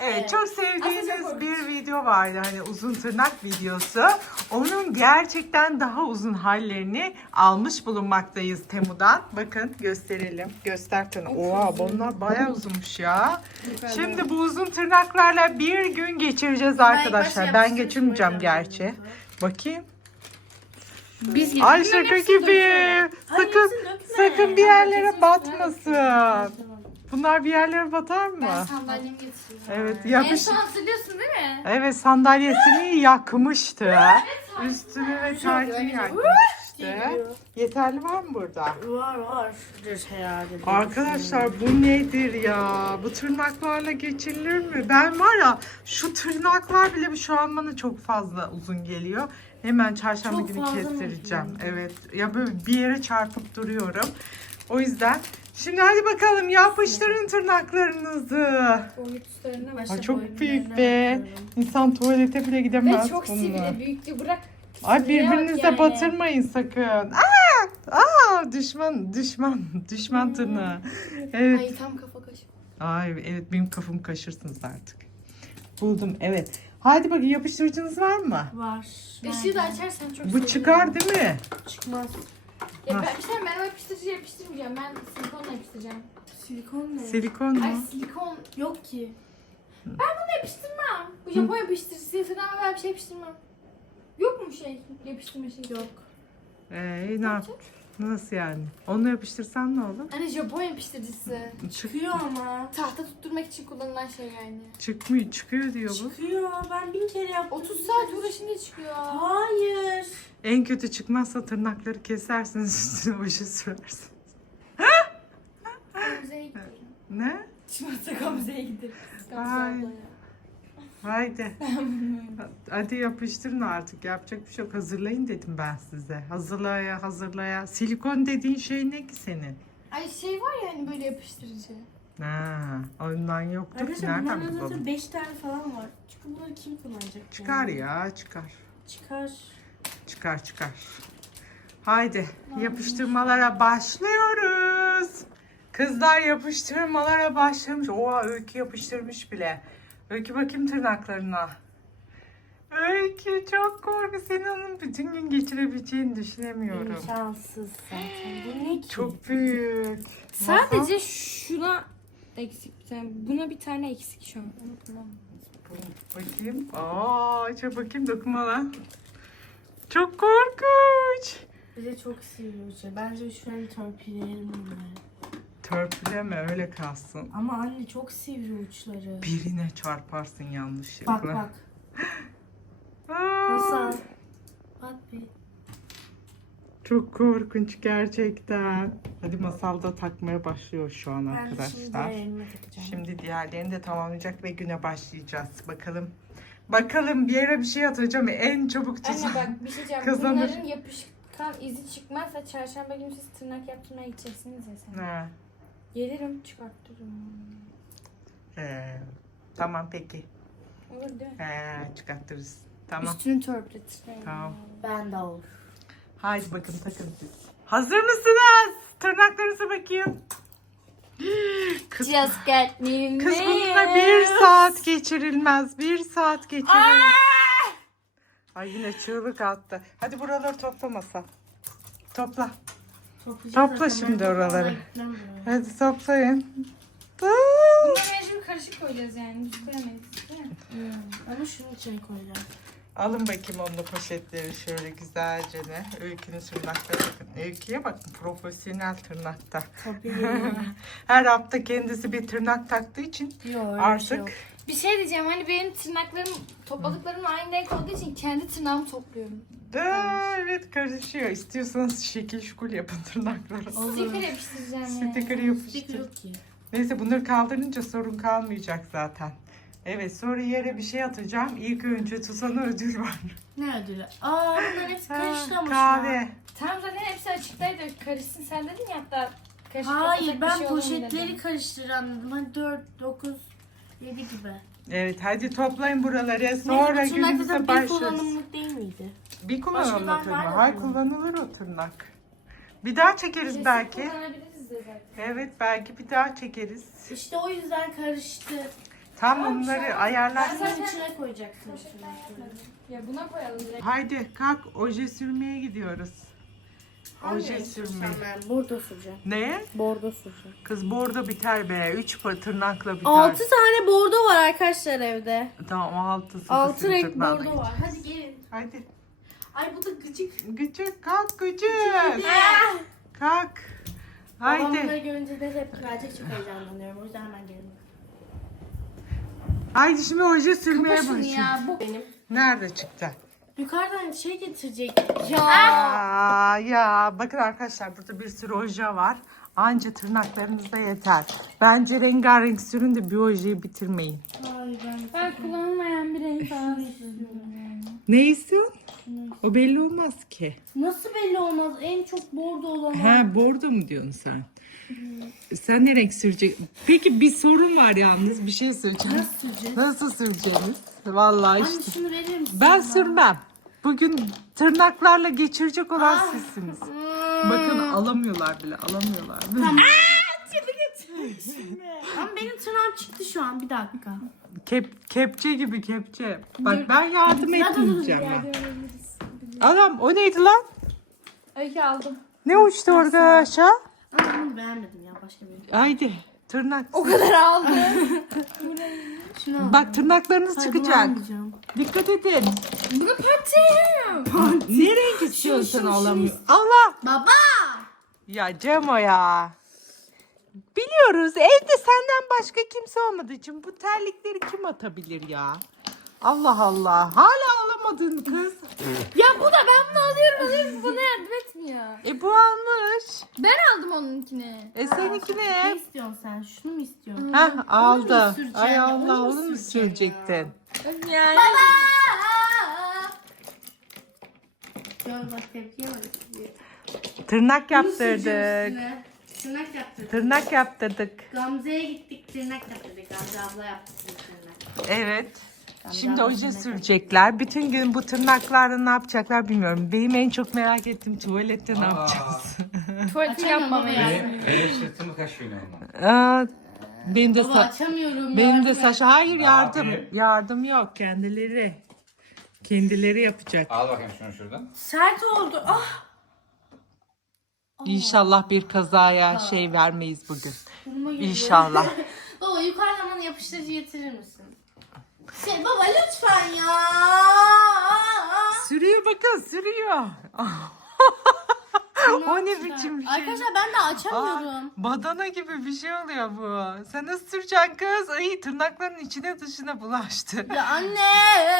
Evet çok sevdiğiniz bir video vardı hani uzun tırnak videosu. Onun gerçekten daha uzun hallerini almış bulunmaktayız Temu'dan. Bakın gösterelim. Göster tırnak. Oha bunlar bayağı uzunmuş ya. Şimdi bu uzun tırnaklarla bir gün geçireceğiz arkadaşlar. Ben geçirmeyeceğim gerçi. Bakayım. Biz Ay şaka gibi. Sakın sakın bir yerlere batmasın. Bunlar bir yerlere batar mı? Ben sandalyemi getireyim. Evet En yapış. son hatırlıyorsun değil mi? Evet sandalyesini yakmıştı. Üstünü ve tacını yakmıştı. Yeterli var mı burada? Var var. Dur herhalde. Arkadaşlar bu nedir ya? Bu tırnaklarla geçirilir mi? Ben var ya şu tırnaklar bile şu an bana çok fazla uzun geliyor. Hemen çarşamba Çok günü fazla mı kestireceğim. Evet. Ya böyle bir yere çarpıp duruyorum. O yüzden şimdi hadi bakalım yapıştırın tırnaklarınızı. Boyutlarına Ay başla. çok büyük be. İnsan tuvalete bile Ve gidemez çok bununla. sivri. Büyüklüğü bırak. Ay Sivriye bak birbirinize yani. batırmayın sakın. Aa! Aa! Düşman, düşman, düşman tırnağı. Evet. Ay tam kafa kaşı. Ay evet benim kafamı kaşırsınız artık. Buldum evet. Hadi bakın yapıştırıcınız var mı? Var. Işığı da açarsan çok Bu sevinirim. çıkar değil mi? Çıkmaz. Ya ben, işte ben o yapıştırıcı yapıştırmayacağım. Ben silikonla yapıştıracağım. Silikon ne? Silikon Ay mu? silikon Yok ki. yapıştırmam. Bu Japon yapıştırıcısı falan ben bir şey yapıştırmam. Yok mu şey yapıştırma şeyi? Yok. Ee, ne yap? Nasıl yani? Onunla yapıştırsan ne olur? Hani Japon yapıştırıcısı. Çık, Çıkıyor ama. Tahta tutturmak için kullanılan şey yani. çıkmıyor, çıkıyor diyor bu. Çıkıyor. Ben bin kere yaptım. 30 saat uğraşınca çıkıyor. Hayır. En kötü çıkmazsa tırnakları kesersiniz üstüne başı sürersiniz. Müzeye gidelim. Ne? Çıkmazsa Gamze'ye gidelim. Gamze Ay. ablaya. Haydi. Hadi yapıştırın artık. Yapacak bir şey yok. Hazırlayın dedim ben size. Hazırlaya hazırlaya. Silikon dediğin şey ne ki senin? Ay şey var ya hani böyle yapıştırıcı. Ha, ondan yoktur ki. Arkadaşlar Nereden bunların bulalım? zaten 5 tane falan var. Çünkü bunları kim kullanacak? Çıkar yani? ya çıkar. Çıkar. Çıkar çıkar. Haydi yapıştırmalara başlıyoruz. Kızlar yapıştırmalara başlamış. Oha Öykü yapıştırmış bile. Öykü bakayım tırnaklarına. Öykü çok korku. Senin onun bütün gün geçirebileceğini düşünemiyorum. İmkansız zaten. Bu ne ki? Çok büyük. Sadece şuna eksik bir tane. Buna bir tane eksik şu an. Onu kullanmam. Bakayım. Aa, aç bakayım dokunma lan. Çok korkunç. Bir de çok sivri ucu. Bence şöyle törpüleyelim bunları. Törpüleme öyle kalsın. Ama anne çok sivri uçları. Birine çarparsın yanlışlıkla. Bak bak. Aa, Masal. Bak bir. Çok korkunç gerçekten. Hadi masalda takmaya başlıyor şu an Ben de şimdi arkadaşlar. elime takacağım. Şimdi diğerlerini de tamamlayacak ve güne başlayacağız. Bakalım. Bakalım bir yere bir şey atacağım. En çabuk tutan. Anne bak bir şey diyeceğim. Kazanır. Bunların yapışkan izi çıkmazsa çarşamba günü siz tırnak yaptırmaya gideceksiniz ya sen. Ha, Gelirim çıkartırım. ee, tamam peki. Olur değil mi? Ee, çıkartırız. Tamam. Üstünü törpületir. Tamam. Ben de olur. Haydi bakın takın siz. Hazır mısınız? Tırnaklarınıza bakayım. Kız, Just get me kız bununla bir saat geçirilmez. Bir saat geçirilmez. Ay yine çığlık attı. Hadi buraları toplamasam. Topla. Toplayacağız Topla zaten. şimdi Ben oraları. gitmem buraya. Hadi toplayın. Aa! Bunları mecbur karışık koyacağız yani. Biz koyamayız değil mi? Hmm. Ama şunu içine koyacağım. Alın bakayım onunla poşetleri şöyle güzelce ne. Öykünün tırnakları bakın. Öyküye bakın profesyonel tırnakta. Tabii. Her hafta kendisi bir tırnak taktığı için Yok öyle bir artık şey yok. Bir şey diyeceğim hani benim tırnaklarım topladıklarım aynı renk olduğu için kendi tırnağımı topluyorum. Da, evet karışıyor. İstiyorsanız şekil şukul yapın tırnakları. Sticker yapıştıracağım yani. Sticker yapıştır. ki. Neyse bunları kaldırınca sorun kalmayacak zaten. Evet sonra yere bir şey atacağım. İlk önce tutana ödül var. Ne ödülü? Aa bunların hepsi karıştı ama şu an. kahve. Tam zaten hepsi açıktaydı. Karışsın sen dedin ya hatta. karışık Hayır bir ben şey olur mu poşetleri dedim. karıştır anladım. Hani 4, 9, 7 gibi. Evet hadi toplayın buraları. Neyse, Sonra bu tırnak günümüze zaten bir başlarız. kullanımlık değil miydi? Bir kullanımlı Başka tırnak. nerede Hayır kullanılır? o tırnak. Bir daha çekeriz belki. kullanabiliriz de zaten. Evet belki bir daha çekeriz. İşte o yüzden karıştı. Tam onları ayarlarsın. Sen içine koyacaksın üstüne. Ya buna koyalım direkt. Haydi kalk oje sürmeye gidiyoruz. Oje sürmeye. Ben bordo süreceğim. Ne? Bordo süreceğim. Kız bordo biter be. Üç pa- tırnakla biter. 6 tane bordo var arkadaşlar evde. Tamam altısı. 6 renk bordo var. Hadi gelin. Haydi. Ay bu da gıcık. Gıcık kalk gıcık. Kalk. Babam bunları Haydi. görünce de tepki verecek çok heyecanlanıyorum. O yüzden hemen gelin. Haydi şimdi oje sürmeye başlayalım. ya bu benim. Nerede çıktı? Yukarıdan şey getirecek. Aa, ya bakın arkadaşlar burada bir sürü oje var. Anca tırnaklarınızda yeter. Bence rengarenk sürün de bir ojeyi bitirmeyin. Ay ben Ben kullanılmayan bir renk falan istiyorum. Ne istiyorsun? O belli olmaz ki. Nasıl belli olmaz? En çok bordo olan. Ha bordo mu diyorsun sen? Sen ne renk sürecek? Peki bir sorun var yalnız. Bir şey söyleyeceğim. Nasıl süreceğiz? Nasıl süreceğiniz? Vallahi Anne işte. şunu verir misin? Ben sürmem. Bugün tırnaklarla geçirecek olan Ah. sizsiniz. Bakın alamıyorlar bile. Alamıyorlar bile. Ama benim tırnağım çıktı şu an. Bir dakika. Kep, kepçe gibi kepçe. Bak ben yardım etmeyeceğim. ya. Adam o neydi lan? Öykü aldım. Ne uçtu orada aşağı? Ama bunu beğenmedim ya. Başka bir. Haydi tırnak. O kadar aldım. Şunu. Bak tırnaklarınız bunu çıkacak. almayacağım. Dikkat edin. Bunu patlayayım. Ne renk istiyorsun şunu, şunu alamıyor. Allah. Baba! Ya Cemo ya. Biliyoruz evde senden başka kimse olmadığı için bu terlikleri kim atabilir ya? Allah Allah. Hala alamadın kız. Ya bu da ben bunu alıyorum alıyorum. Bana yardım etmiyor. E bu almış. Ben aldım onunkini. E seninki Ne ne? istiyorsun sen? Şunu mu istiyorsun? Hah aldı. süreceksin? Ay Allah onu mu sürecektin? Yani. Gör bak tepkiye bak. Tırnak yaptırdık. Tırnak yaptırdık. Tırnak yaptırdık. Gamze'ye gittik tırnak yaptırdık. Gamze abla yaptı tırnak. Evet. Şimdi abla oje sürecekler. Bütün gün bu tırnaklarla ne yapacaklar bilmiyorum. Benim en çok merak ettiğim tuvalette ne yapacağız. Tuvaleti Açamam yapmamı ama yani. ya. Benim, benim sırtımı kaşıyor. Aa, benim de Baba sa- açamıyorum. benim de yardım saç. Hayır Ne yardım. yapayım? Yardım yok kendileri. Kendileri yapacak. Al bakayım şunu şuradan. Sert oldu. Ah! İnşallah bir kazaya şey vermeyiz bugün. Burnuma. İnşallah. baba yukarıdan bana yapıştırıcı getirir misin? Şey baba lütfen ya. Sürüyor bakın sürüyor. o ne biçim bir şey? Arkadaşlar ben de Aa, açamıyorum. badana gibi bir şey oluyor bu. Sen nasıl süreceksin kız? Ay tırnakların içine dışına bulaştı. Ya anne.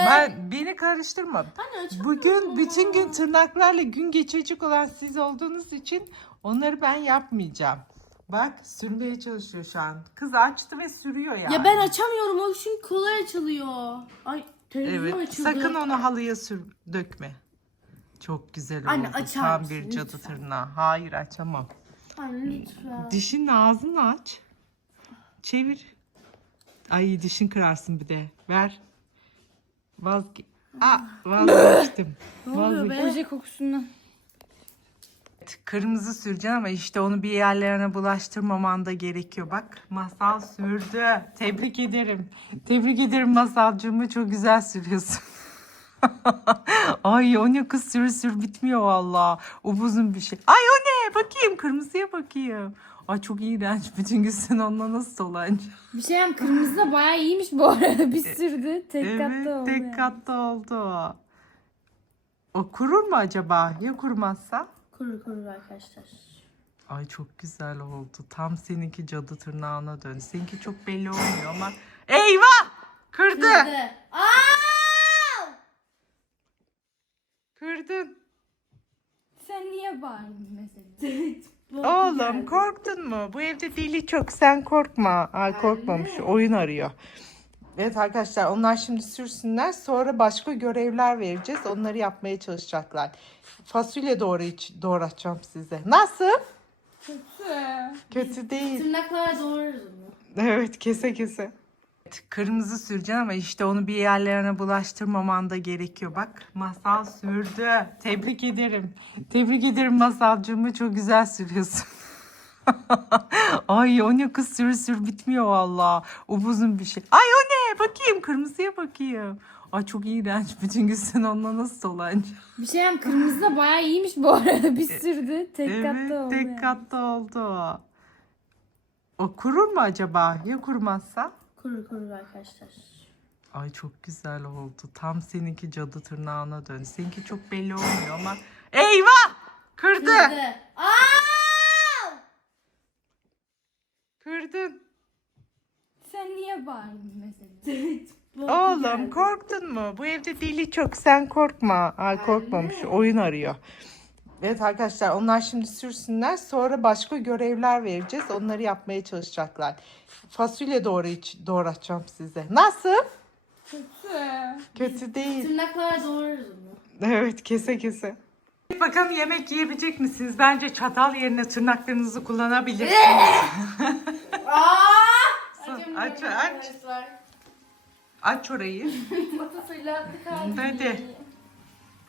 Ben beni karıştırma. Bugün bütün gün tırnaklarla gün geçecek olan siz olduğunuz için onları ben yapmayacağım. Bak sürmeye çalışıyor şu an. Kız açtı ve sürüyor yani. Ya ben açamıyorum. O çünkü kolay açılıyor. Ay televizyon Evet. açıldı. Sakın onu halıya sür dökme. Çok güzel Anne, oldu. açar Tam mısın bir cadı lütfen? tırnağı. Hayır açamam. Anne lütfen. Dişinle ağzını aç. Çevir. Ay dişin kırarsın bir de. Ver. Vazge... Aa, vazgeçtim. oluyor be? Oje kokusundan. Kırmızı süreceksin ama işte onu bir yerlerine bulaştırmaman da gerekiyor. Bak masal sürdü. Tebrik ederim. Tebrik ederim masalcığımı. Çok güzel sürüyorsun. Ay o ne kız sür sür bitmiyor valla. Upuzun bir şey. Ay o ne? Bakayım kırmızıya bakayım. Ay çok iğrenç. Bütün gün sen onunla nasıl dolancak? Bir şey hem kırmızı da bayağı iyiymiş bu arada. Bir sürdü. Tek Evet katta oldu. tek yani. katta oldu. O kurur mu acaba? Ya kurumazsa? Kurur kurur arkadaşlar. Ay çok güzel oldu. Tam seninki cadı tırnağına dön. Seninki çok belli olmuyor ama. Eyvah! Kırdı. Kırdı. Aa! Kırdın. Sen niye bağırdın mesela? Oğlum korktun mu? Bu evde deli çok. Sen korkma. Ay korkmamış. Oyun arıyor. Evet arkadaşlar onlar şimdi sürsünler. Sonra başka görevler vereceğiz. Onları yapmaya çalışacaklar. Fasulye doğru doğratacağım size. Nasıl? Kötü değil. Tırnaklara doğrarız onu. Evet kese kese. Kırmızı süreceksin ama işte onu bir yerlerine bulaştırmaman da gerekiyor. Bak masal sürdü. Tebrik ederim. Tebrik ederim masalcığımı. Çok güzel sürüyorsun. Ay o ne kız sür sür bitmiyor valla. Upuzun bir şey. Ay o? Bakayım kırmızıya bakayım. Ay çok iğrenç. Bütün gün sen onunla nasıl dolancı? Bir şey hem kırmızı da bayağı iyiymiş bu arada. Bir sürdü. Tek Evet katta oldu. tek yani. katta oldu. O kurur mu acaba? Ya kurmazsa? Kurur kurur arkadaşlar. Ay çok güzel oldu. Tam seninki cadı tırnağına dön. Seninki çok belli olmuyor ama. Eyvah! Kırdı. Kırdı. Aa! Kırdın. Sen niye bağırdın mesela? Oğlum korktun mu? Bu evde deli çok. Sen korkma. Ay korkmamış. Oyun arıyor. Evet arkadaşlar onlar şimdi sürsünler. Sonra başka görevler vereceğiz. Onları yapmaya çalışacaklar. Fasulye doğru doğratacağım size. Nasıl? Kötü değil. Tırnaklara doğrarız onu. Evet kese kese. Bakalım yemek yiyebilecek misiniz? Bence çatal yerine tırnaklarınızı kullanabilirsiniz. Açamıyorum aç, aç. Aç orayı. Matasıyla attık abi. Hadi.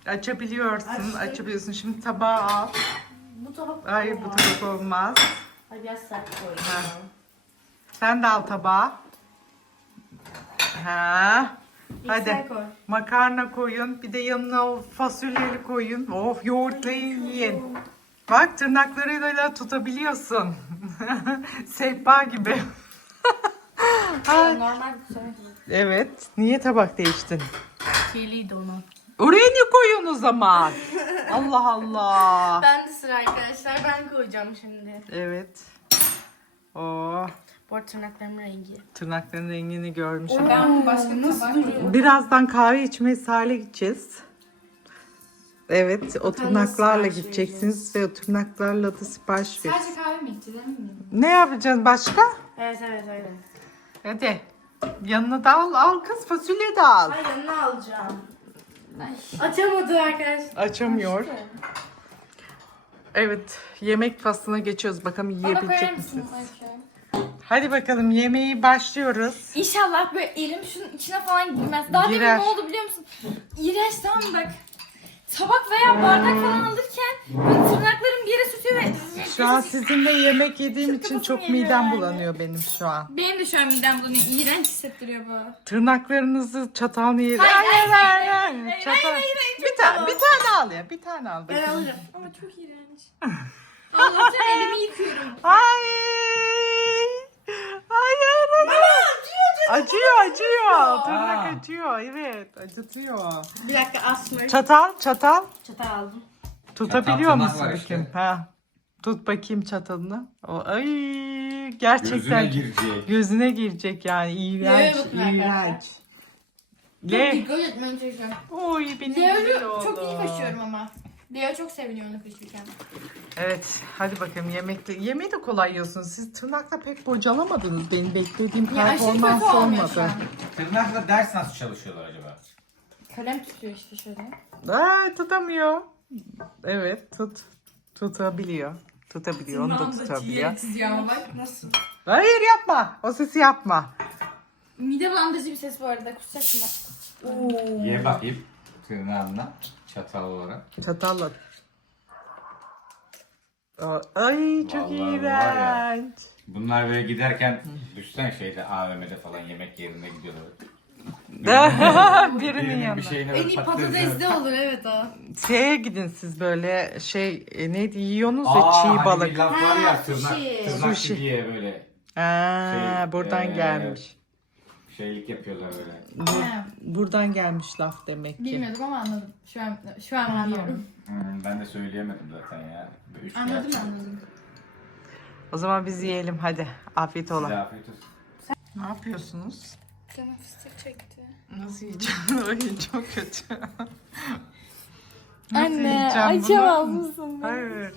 Açabiliyorsun, açabiliyorsun. Şimdi tabağı al. Bu tabak Hayır bu tabak olmaz. Hadi biraz sert koyayım. Sen de al tabağı. Ha. Hadi. Koy. Makarna koyun. Bir de yanına o fasulyeli koyun. Of yoğurtlayın yiyin. Bak tırnaklarıyla tutabiliyorsun. Sehpa gibi. Normal bir şey. Evet. Niye tabak değiştin? Kirliydi onu. Oraya niye koyuyorsun o zaman? Allah Allah. Ben de sıra arkadaşlar. Ben koyacağım şimdi. Evet. Oo, Bu arada tırnaklarımın rengi. tırnakların rengini görmüşüm. Ben başka tabak koyuyorum. Birazdan kahve içmeye sahile gideceğiz. Evet, o tırnaklarla sipariş gideceksiniz ve o tırnaklarla da sipariş ver. Sadece kahve mi içeceğiz emin miyim? Ne yapacağız başka? Evet evet öyle. Hadi. Yanına da al, al kız fasulye de al. Ay yanına alacağım. Açamadı arkadaşlar. Açamıyor. Evet, yemek faslına geçiyoruz. Bakalım Bana koyar yiyebilecek mısın misiniz? Ayşe? Hadi bakalım yemeği başlıyoruz. İnşallah böyle elim şunun içine falan girmez. Daha Girer. demin ne oldu biliyor musun? İğrenç tamam mı bak. Tabak veya bardak falan alırken böyle Şu an sizinle yemek yediğim için çok geliyor midem yani. bulanıyor benim şu an. Benim de şu an midem bulanıyor. İğrenç hissettiriyor bu. Tırnaklarınızı çatal yeri. Hayır, hayır, hayır, hayır, hayır, Çatal. hayır, hayır, Bir tane, bir tane al ya. Bir tane al Ben bakayım. alacağım. Ama çok iğrenç. Allah'tan elimi yıkıyorum. Ay. Hayır. Acıyor, acıyor. Tırnak acıyor. Evet, acıtıyor. Bir dakika asma. Çatal, çatal. Çatal aldım. Tutabiliyor tırnak musun var işte. bakayım? Ha. Tut bakayım çatalını. O, ay gerçekten Gözüne girecek. gözüne girecek yani iğrenç, bakın arkadaşlar. iğrenç. Le. Dikkat çalışıyorum. Oy benim güzel Leo'yu oldu. çok iyi kaşıyorum ama. Leo çok seviniyor onu kaşırken. Evet, hadi bakalım yemekte. Yemeği de kolay yiyorsunuz. Siz tırnakla pek bocalamadınız. Benim beklediğim Ya aşırı kötü performans olmuyor şu olmadı. an. Tırnakla ders nasıl çalışıyorlar acaba? Kalem tutuyor işte şöyle. Ay tutamıyor. Evet, tut. Tutabiliyor. Tutabiliyor, onu da tutabiliyor. bak nasıl. Hayır yapma. O sesi yapma. Mide bulandırıcı bir ses bu arada. Kusacaksın bak. Ye bakayım tırnağınla çatal olarak. Çatalla. O- Ay çok Vallahi var ya. iğrenç. Bunlar böyle giderken düşsen şeyde AVM'de falan yemek yerine gidiyorlar. Birinin yanına. bir En iyi patates patatesli olur evet o. Şeye gidin siz böyle şey e, neydi yiyorsunuz ya çiğ hani balık. Bir laf var ya Ha, tırnak, sushi. tırnak Sushi. diye böyle Aa, Şey, buradan eee, gelmiş. şeylik yapıyorlar böyle. Ha, Buradan gelmiş laf demek ki. Bilmiyordum ama anladım. Şu an şu an anlıyorum. Hmm, ben de söyleyemedim zaten ya. Böyle üç Anladım anladım. O zaman biz yiyelim hadi. Afiyet Size ola. afiyet olsun. Ne yapıyorsunuz? Canım fıstık çekti. Nasıl yiyeceğim? Ay çok kötü. Nasıl Anne yiyeceğim açamaz bunu? mısın? beni? Hayır.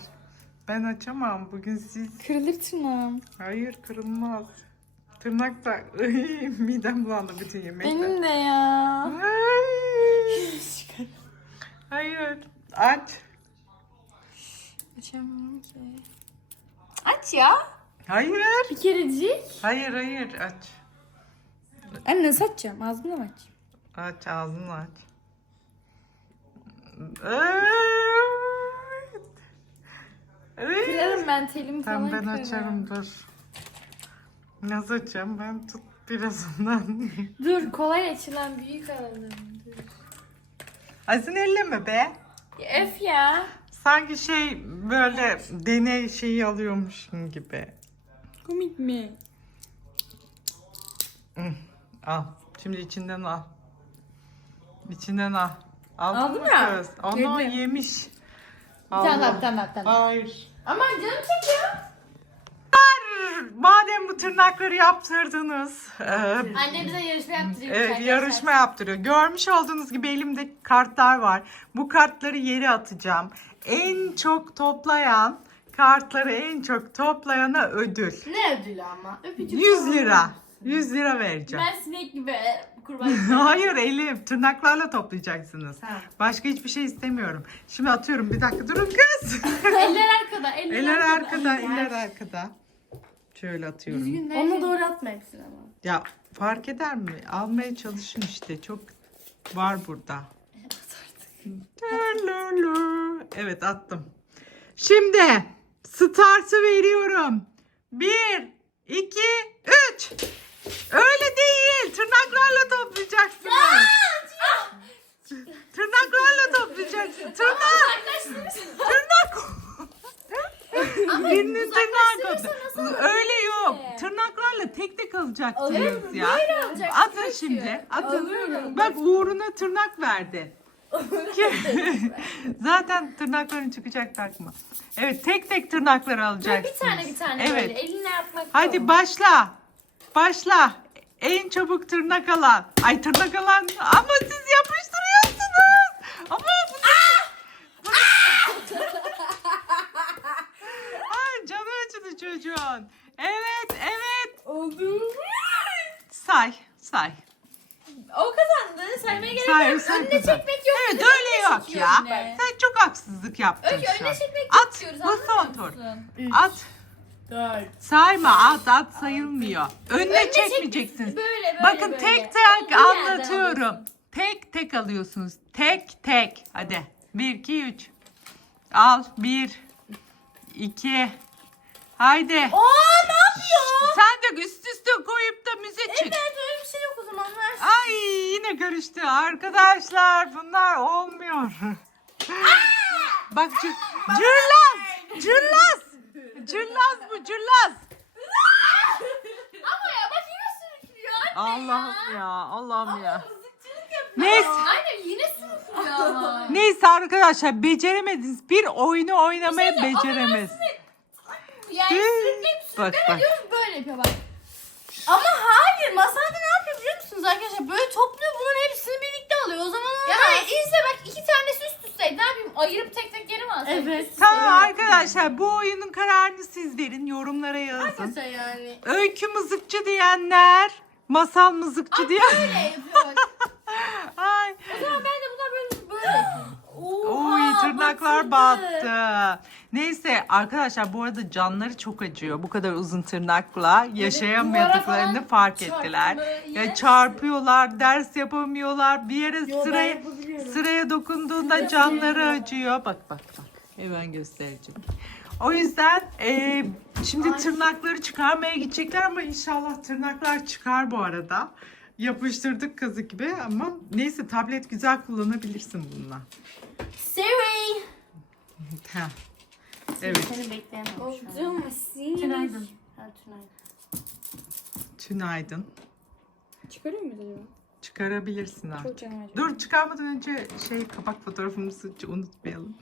Ben açamam. Bugün siz Kırılır tırnağım. Hayır kırılmaz. Tırnak da Ay, midem bulandı bütün yemekten. Benim de ya. Ay. Hayır. Aç. Açamıyorum ki. Aç ya. Hayır. Bir kerecik. Hayır hayır aç. Anne nasıl açacağım? Ağzımla mı açayım? Aç ağzını aç. Ay. Ay. Kırarım ben telimi Tamam falan ben kırarım. açarım dur. Nasıl açacağım ben tut. Birazından. Dur kolay açılan büyük alalım. Azın elleme be. Öf ya. Sanki şey böyle deney şeyi alıyormuşsun gibi. Komik mi? Al. Şimdi içinden al. İçinden al. Aldın Aldım mı ya. kız? Onu Yedim. yemiş. Tamam tamam tamam. Hayır. Ama canım çekiyor. Madem bu tırnakları yaptırdınız. e, Anne bize yarışma yaptırıyor. Evet yarışma yaptırıyor. Görmüş olduğunuz gibi elimde kartlar var. Bu kartları yere atacağım. En çok toplayan kartları en çok toplayana ödül. Ne ödülü ama? Öpücük 100 falan. lira. 100 lira vereceğim. Ben sinek gibi kurban. Hayır elim tırnaklarla toplayacaksınız. Tamam. Başka hiçbir şey istemiyorum. Şimdi atıyorum bir dakika durun kız. eller arkada. Eller, eller arkada. arkada, eller arkada. Şöyle atıyorum. Onu doğru atma hepsini ama. Ya fark eder mi? Almaya çalışın işte. Çok var burada. Evet attım. Şimdi startı veriyorum. Bir, iki, üç. Öyle değil. Tırnaklarla toplayacaksınız. Tırnaklarla toplayacaksın. Tırnak. Tırnak. Birinin tırnağı koptu. Öyle yok. Tırnaklarla tek tek alacaksınız ya. Atın şimdi. Atın. Bak uğruna tırnak verdi. Zaten tırnakların çıkacak takma. Evet tek tek tırnakları Bir alacaksınız. tane bir tane Evet. böyle elinle yapmak Hadi başla. Başla. En çabuk tırnak alan. Ay tırnak alan. Ama siz yapıştırıyorsunuz. Ama bu Ay canı acıdı çocuğun. Evet evet. Oldu. Say say. O kazandı. Saymaya gerek Say, yok. sen Önüne kazan. çekmek yok. Evet öyle yok ya. yine. Sen çok haksızlık yaptın Öykü şu an. önüne çekmek yok At. diyoruz. Bu son tur. musun? At. Sayma at at sayılmıyor. Önüne çekmeyeceksiniz. Böyle böyle Bakın böyle. tek tek anlatıyorum. Tek tek alıyorsunuz. Tek tek. Hadi. 1 2 3. Al. 1 2 Haydi. Aa ne yapıyor? Sen de üst üste koyup da müze çık. Evet öyle bir şey yok o zaman. Ver. Ay yine karıştı. Arkadaşlar bunlar olmuyor. Bak cır, cırlaz. Cırlaz. Bu cırlaz. Ama ya bak yine sürüklüyor anne Allah'ım ya. Allah'ım ya. Mızıkçılık yapıyor. Neyse. Anne yine sürüklüyor ama. Neyse arkadaşlar beceremediniz. Bir oyunu oynamayı Bir şey de beceremez. Yani Hı. sürükleyip Bak, diyoruz böyle yapıyor bak. Ama hayır masada ne yapıyor biliyor musunuz arkadaşlar? Böyle topluyor bunların hepsini birlikte alıyor. O zaman Ya olmaz. hayır izle bak iki tanesi üst üsteydi. Ne yapayım ayırıp tek tek geri mi alsaydım? Evet. Tamam arkadaşlar bu oyunun kararını siz verin. Yorumlara yazın. Arkadaşlar yani. Öykü mızıkçı diyenler, masal mızıkçı diyen. Böyle yapıyor. Ay. O zaman ben de buna böyle böyle yapayım. Oy tırnaklar battı. Neyse arkadaşlar bu arada canları çok acıyor. Bu kadar uzun tırnakla yaşayamadıklarını duvara fark ettiler. çarpma, Ya çarpıyorlar, ders yapamıyorlar. Bir yere Yo, ben sıraya yapabiliyorum. sıraya dokunduğunda canları acıyor. Bak bak bak. Hemen göstereceğim. O yüzden e, şimdi tırnakları çıkarmaya gidecekler ama inşallah tırnaklar çıkar bu arada. Yapıştırdık kazı gibi ama neyse tablet güzel kullanabilirsin bununla. Siri. Ha. Evet. Seni bekleyemem şu an. Oldu mu? Tünaydın. Ha, tünaydın. Tünaydın. Çıkarıyor muyuz acaba? Çıkarabilirsin artık. Acıyor. Dur çıkarmadan önce şey kapak fotoğrafımızı unutmayalım.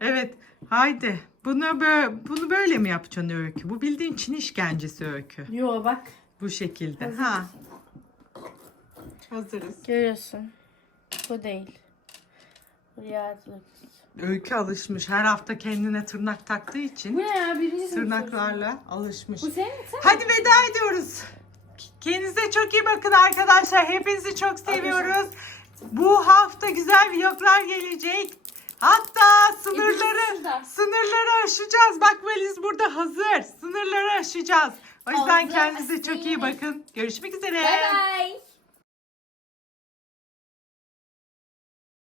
Evet. Haydi. Bunu böyle, bunu böyle mi yapacaksın öykü? Bu bildiğin Çin işkencesi öykü. Yo bak. Bu şekilde. ha. Hazırız. Görüyorsun. Bu değil. Bu yardım. Öykü alışmış. Her hafta kendine tırnak taktığı Bu için ne ya? Birinci sınıf tırnaklarla alışmış. Bu senin mi? Hadi veda ediyoruz. Kendinize çok iyi bakın arkadaşlar. Hepinizi çok seviyoruz. Bu hafta güzel vloglar gelecek. Hatta sınırları sınırları aşacağız. Bak valiz burada hazır. Sınırları aşacağız. O yüzden kendinize çok iyi bakın. Görüşmek üzere. Bye bye.